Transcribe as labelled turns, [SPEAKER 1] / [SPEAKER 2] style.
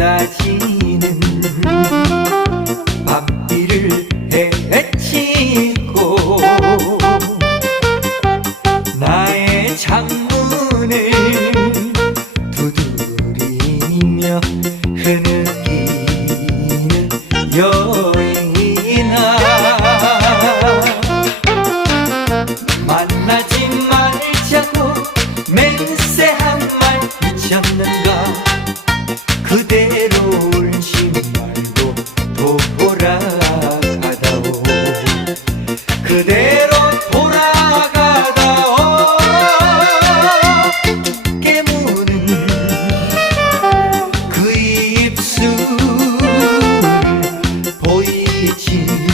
[SPEAKER 1] 쏟아지는 바삐를 헤치고 나의 창문을 두드리며 흐느끼는 여인아. 만나지 말자고 맹세한 말 미쳤는가? 그대 그대로 돌아가다 어깨 무는 그 입술 보이지?